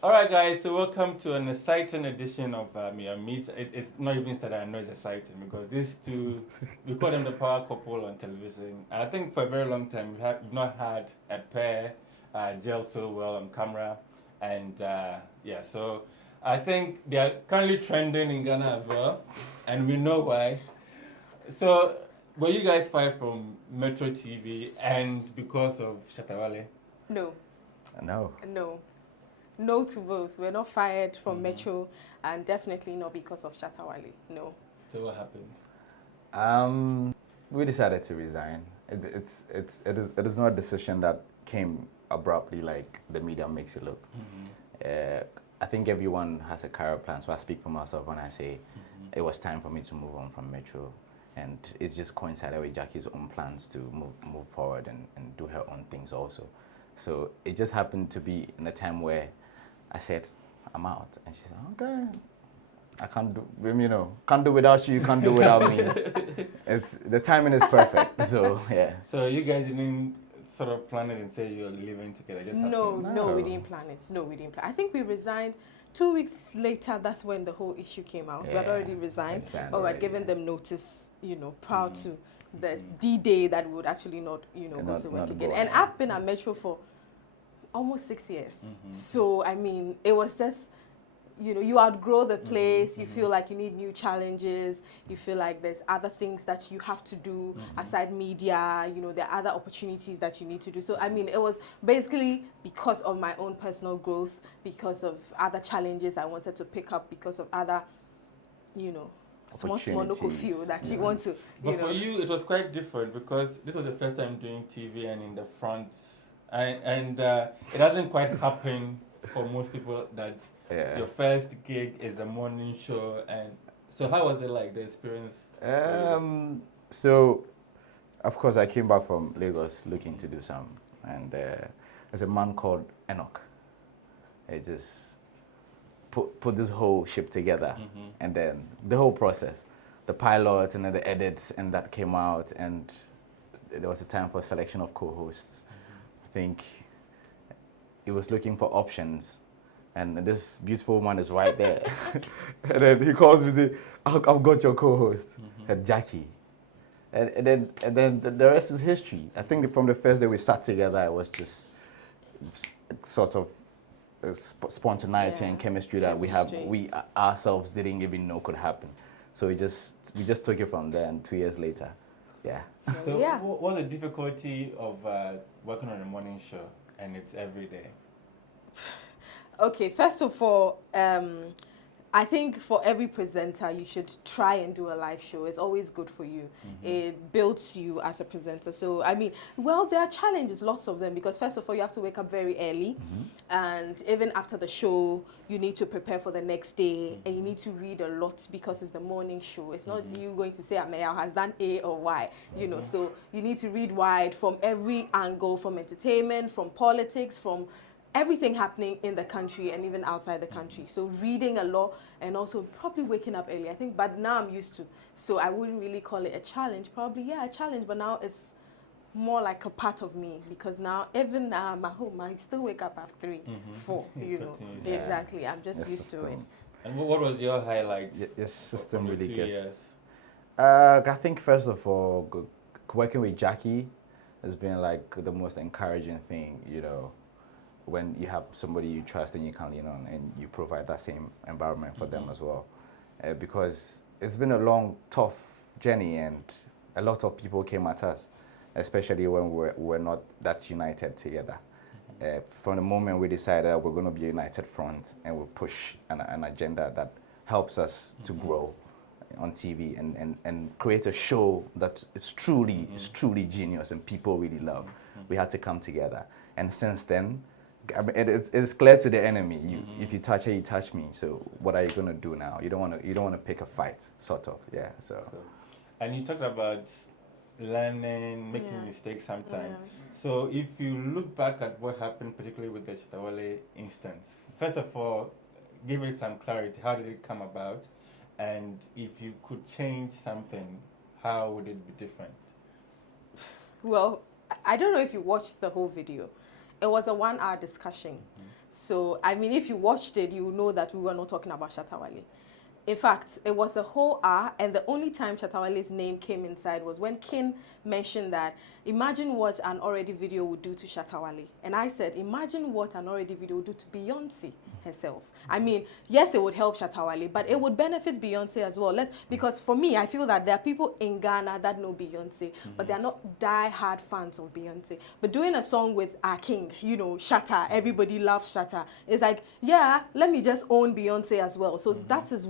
All right, guys. So welcome to an exciting edition of Ameyaw Meets. It's not even started. I know it's exciting because these two, we call them the power couple on television. I think for a very long time we've not had a pair gel so well on camera, and yeah. So I think they are currently trending in Ghana as well, and we know why. So were you guys fired from Metro TV and because of Shattawale? No, No. no. No to both. We're not fired from Mhm. Metro and definitely not because of Shattawale. No. So what happened? We decided to resign. It is not a decision that came abruptly like the media makes it look. I think everyone has a career plan, so I speak for myself when I say it was time for me to move on from Metro. And it's just coincided with Jackie's own plans to move forward and do her own things also. So it just happened to be in a time where I said, I'm out. And she said, okay, I can't do, can't do without you, you can't do without me. The timing is perfect, so yeah. So you guys didn't sort of plan it and say you're living together? Just No, happened? no, we didn't plan it. No, we didn't plan. I think we resigned 2 weeks later. That's when the whole issue came out. We had Yeah, already resigned, exactly. or we had given them notice, prior to the D-Day that we would actually not, go to work again. And I've been at Metro for almost 6 years. So, I mean, it was just, you outgrow the place, you feel like you need new challenges, you feel like there's other things that you have to do aside media, there are other opportunities that you need to do. So, I mean, it was basically because of my own personal growth, because of other challenges I wanted to pick up, because of other, small local feel that you want to, But for you, it was quite different because this was the first time doing TV and in the front. And it doesn't quite happen for most people that your first gig is a morning show. And so how was it like, the experience? So, of course, I came back from Lagos looking to do some, and there's a man called Enoch. He just put this whole ship together, and then the whole process, the pilots and then the edits, and that came out, and there was a time for selection of co-hosts. I think he was looking for options, and this beautiful woman is right there. And then he calls me and says, I've got your co-host, said Jackie. And then the rest is history. I think from the first day we sat together, it was just sort of spontaneity and chemistry that we ourselves didn't even know could happen. So we just took it from there, and 2 years later, yeah. So what's the difficulty of working on a morning show and it's every day? Okay, first of all, I think for every presenter, you should try and do a live show. It's always good for you. It builds you as a presenter. So, I mean, well, there are challenges, lots of them, because first of all, you have to wake up very early. And even after the show, you need to prepare for the next day. And you need to read a lot because it's the morning show. It's not you going to say, Ameyaw has done A or Y, So you need to read wide from every angle, from entertainment, from politics, from everything happening in the country and even outside the country. So reading a lot and also probably waking up early. I think, but now I'm used to. So I wouldn't really call it a challenge. Probably, yeah, a challenge, but now it's more like a part of me because now even now I'm at home, I still wake up at 3, 4, Exactly. I'm just used to it. And what was your highlight? Your system from the really 2 gets. years? I think first of all, working with Jackie has been like the most encouraging thing, when you have somebody you trust and you can lean on, and you provide that same environment for them as well. Because it's been a long, tough journey, and a lot of people came at us, especially when we're not that united together. From the moment we decided we're going to be a united front and we'll push an agenda that helps us to grow on TV and create a show that is truly genius and people really love, we had to come together. And since then, I mean, it's clear to the enemy. If you touch her, you touch me. So what are you gonna do now? You don't want to pick a fight, sort of. Yeah. So. Cool. And you talked about learning, making mistakes sometimes. So if you look back at what happened, particularly with the Shattawale instance, first of all, give it some clarity. How did it come about? And if you could change something, how would it be different? Well, I don't know if you watched the whole video. It was a 1-hour discussion. So, I mean, if you watched it, you know that we were not talking about Shattawale. In fact, it was a whole hour, and the only time Shattawale's name came inside was when King mentioned that, imagine what an already video would do to Shattawale. And I said, imagine what an already video would do to Beyonce herself. I mean, yes, it would help Shattawale, but it would benefit Beyonce as well. Because for me, I feel that there are people in Ghana that know Beyonce, but they're not die-hard fans of Beyonce. But doing a song with our king, you know, Shatta, everybody loves Shatta. It's like, yeah, let me just own Beyonce as well. So that is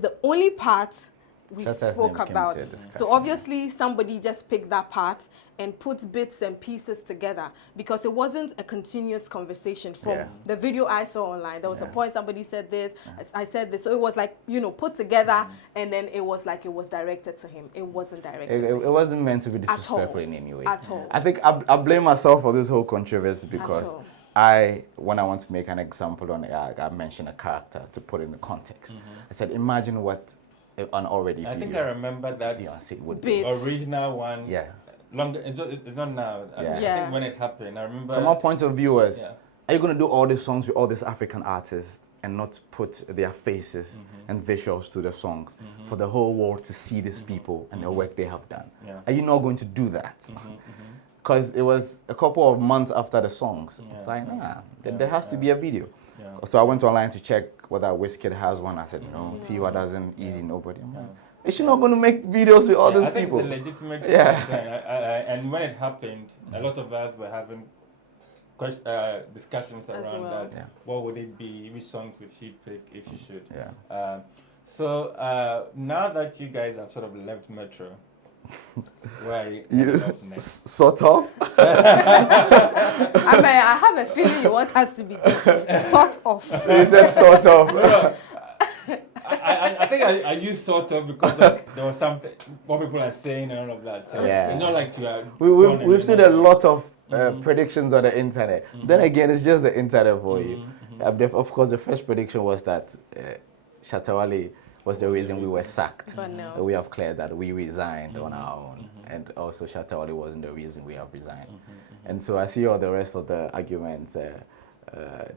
the only part we Shatta's spoke name came about. to a discussion. So obviously somebody just picked that part and put bits and pieces together, because it wasn't a continuous conversation from the video I saw online. There was a point somebody said this, I said this. So it was like, you know, put together, and then it was like it was directed to him. It wasn't directed to him. It wasn't meant to be disrespectful in any way. At all. I think I blame myself for this whole controversy because when I want to make an example on it, I mentioned a character to put in the context. I said, imagine what an already video. I think I remember that Beyonce would be. original one. Yeah. Longer, it's not now. I think when it happened, I remember. So my point of view was, are you going to do all these songs with all these African artists and not put their faces and visuals to the songs for the whole world to see these people and the work they have done? Are you not going to do that? Because it was a couple of months after the songs. It's like, nah, there has to be a video. So I went online to check whether Wizkid has one. I said, no, Tiwa doesn't, Easy, nobody. I'm like, is she not going to make videos with all these people? I think it's a legitimate concern. And when it happened, a lot of us were having discussions around that. What would it be? Which songs would she pick if she should? So now that you guys have sort of left Metro, where are you ending up next? Sort of. I mean, I have a feeling you want us to be sort of. So you said sort of. I think I use sort of because there was something what people are saying and all of that. So it's not like you are. We've seen a lot of predictions on the internet. Then again, it's just the internet for you. Of course, the first prediction was that Shattawale was the reason we were sacked. But no. We have cleared that we resigned on our own, and also Shattawale wasn't the reason we have resigned. And so I see all the rest of the arguments,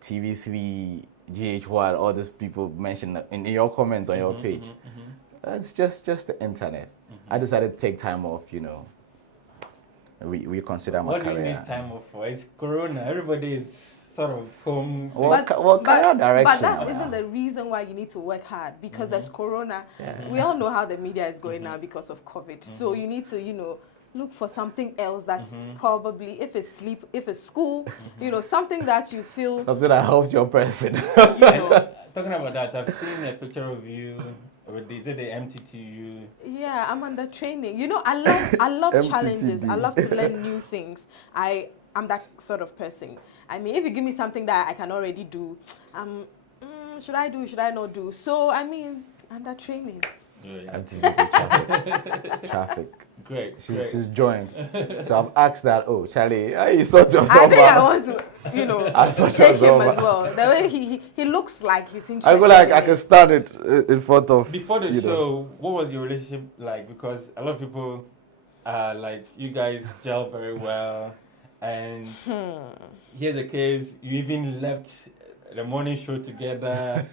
TV3, GH1, all these people mentioned in your comments on your page. It's just the internet. I decided to take time off, you know, reconsider my career. What do you need time off for? It's Corona. Everybody is sort of home. What career direction? But that's even the reason why you need to work hard, because there's Corona. We all know how the media is going now because of COVID. So you need to, you know, look for something else that's probably, if it's sleep, if it's school, you know, something that you feel. Something that helps your person. You know. Talking about that, I've seen a picture of you with the MTTU. Yeah, I'm under training. You know, I love challenges. I love to learn new things. I'm that sort of person. I mean, if you give me something that I can already do, should I do, should I not do? So, I mean, under training. Traffic. Great. She's joined. So I've asked that, oh, Charlie, you sort yourself I think out. I want to, you know, take him as well. The way he looks like he's interested. I feel like I can stand it in front of. Before the show, what was your relationship like? Because a lot of people like, you guys gel very well. And here's the case, you even left the morning show together.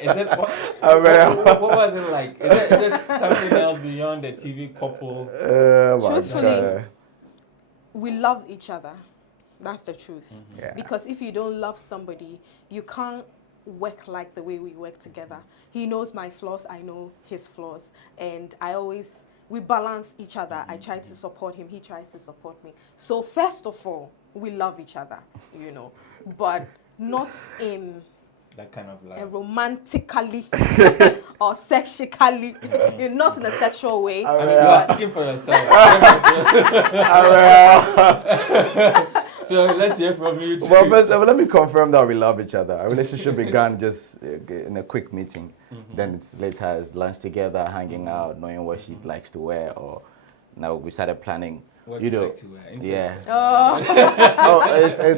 Is it what was it like? Is it something else beyond the TV couple? Truthfully, we love each other. That's the truth. Because if you don't love somebody, you can't work like the way we work together. He knows my flaws, I know his flaws, and we balance each other. I try to support him, he tries to support me. So first of all, we love each other, you know, but not in that kind of love. A romantically or sexually, not in a sexual way. I mean, you are speaking for yourself. So let's hear from you too. Well, first, let me confirm that we love each other. Our relationship began just in a quick meeting. Then it's later as lunch together, hanging out, knowing what she likes to wear. Or now we started planning What you you know, like to wear? yeah. Oh.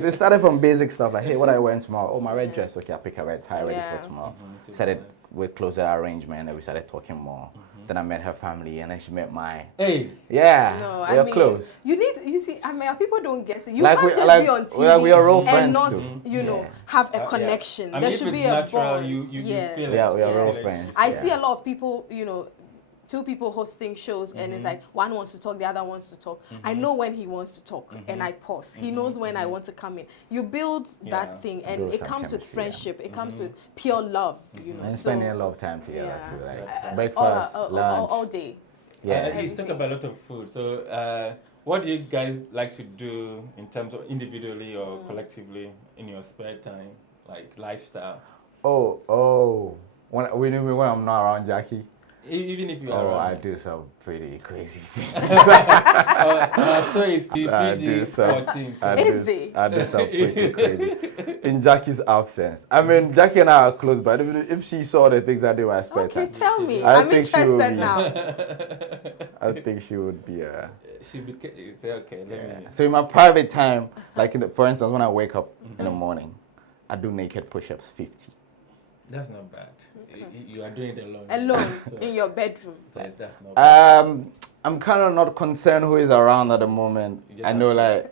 It started from basic stuff like, hey, what are you wearing tomorrow? Oh, my red dress. Okay, I'll pick a red tie ready Yeah. for tomorrow. Mm-hmm. Started with closer arrangement, and we started talking more. Then I met her family, and then she met my. Hey. Yeah, No, we I are mean, close. you see, I mean, people don't get it. You Like can't we- just like- be on TV like we are real and friends not, too. you know, Yeah. have a Yeah. connection. I mean, There if should it's be a natural, bond. you Yes. feel it. Yeah, we are real Yeah. friends. I yeah. see a lot of people, you know, two people hosting shows, and it's like one wants to talk, the other wants to talk. I know when he wants to talk, and I pause. He knows when I want to come in. You build Yeah. that thing, and Build it some comes with chemistry, yeah. friendship. It comes with pure love, you know. And So, spending a lot of time together yeah. too, like All- breakfast, lunch. all day. Yeah. You talk about a lot of food. So, what do you guys like to do in terms of individually or collectively in your spare time, like lifestyle? When I'm not around Jackie. Even if you are. Oh, I around. do some pretty crazy things. So it's the I do PG-14. I Is do, it? I do some pretty crazy. In Jackie's absence. I mean, Jackie and I are close, but if she saw the things I do in my spare Okay, time, tell me. I I'm think she will interested be- now. I think she would be She became, say, okay, let me. So in my private time, like for instance, when I wake up in the morning, I do naked push-ups 50. That's not bad. You are doing it alone. Alone So, in your bedroom. that's not bad. I'm kind of not concerned who is around at the moment. You just I know, have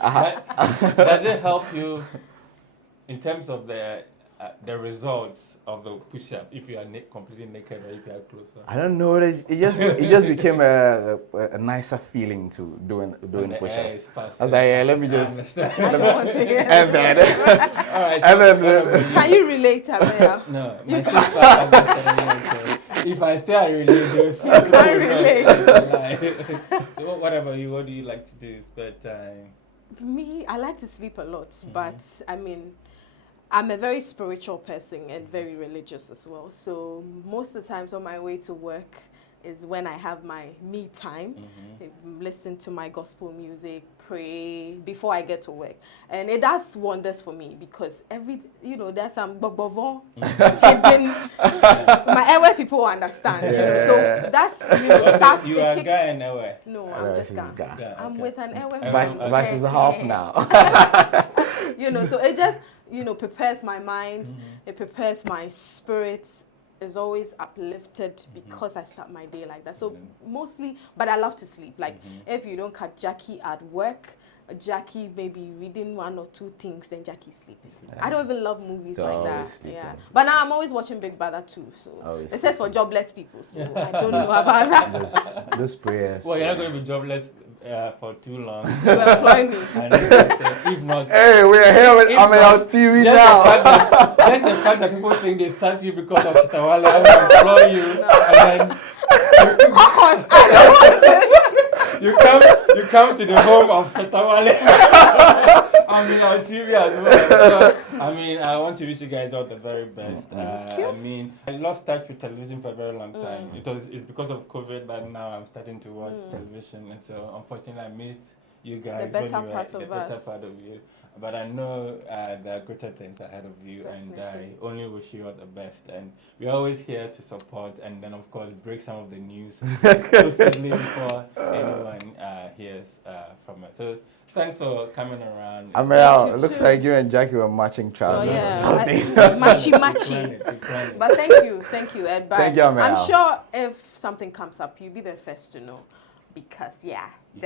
like, But does it help you in terms of the results of the push-up if you are completely naked or if you are closer? I don't know. It just became a nicer feeling to doing When the air push-ups. is passing. I was like, yeah, let me I just. understand. I don't want to hear. And then, All right. and then, what about you? Can you relate, Ameyaw? No, my sister has been telling me, so if I say I relate, those can't relate. So what about you? What do you like to do in spare time? Me, I like to sleep a lot, but I mean, I'm a very spiritual person and very religious as well. So most of the times on my way to work is when I have my me time, listen to my gospel music, pray before I get to work. And it does wonders for me because there's some bobovon hidden. My airway people understand, you know. So that's, starts You the are a kicks. guy in a No, Yeah, I'm just she's guy. a guy. Yeah, I'm okay. with an airway. But she's half now. So it just, prepares my mind, it prepares my spirit, is always uplifted because I start my day like that. So mostly, but I love to sleep. Like if you don't catch Jackie at work, Jackie maybe reading one or two things, then Jackie's sleeping. I don't even love movies So like that. always sleeping. Yeah. But now I'm always watching Big Brother too. So Always it says for jobless people. So I don't know about that. Those prayers. Well, you're not going to be jobless for too long. You employ me. And if not, Hey, we are here with If Ameyaw not, TV just now. just the fact that people think they sacked you because of Shattawale, I will employ you, and Caucus. then you come to the home of Shattawale. Ameyaw TV as well. So, I mean, I want to wish you guys all the very best. you. I mean, I lost touch with television for a very long time. It's because of COVID that now I'm starting to watch television, and so unfortunately I missed you guys. The better when you were- part the of better us. part of you. But I know there are greater things ahead of you, and I Definitely. only wish you all the best. And we're always here to support, and then of course break some of the news exclusively before anyone hears from it. So thanks for coming around. Ameyaw, you it looks too. like you and Jackie were matching Oh trousers or yeah, something. machi. But thank you, Ed. But Thank you, Ameyaw. I'm sure if something comes up, you'll be the first to know, because You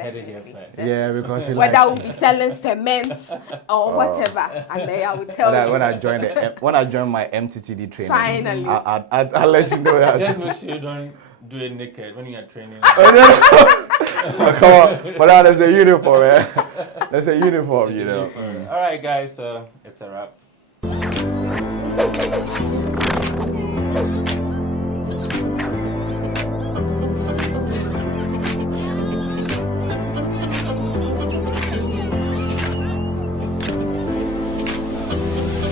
had it here definitely. first. Yeah, because we Whether like we'll be selling cement or whatever, and I will tell you. when I joined my MTTD training. Finally. I'll let you know that. Just make sure you don't do it naked when you are training. Come on, but now there's a uniform, man. There's a uniform, you know. All right, guys. So it's a wrap.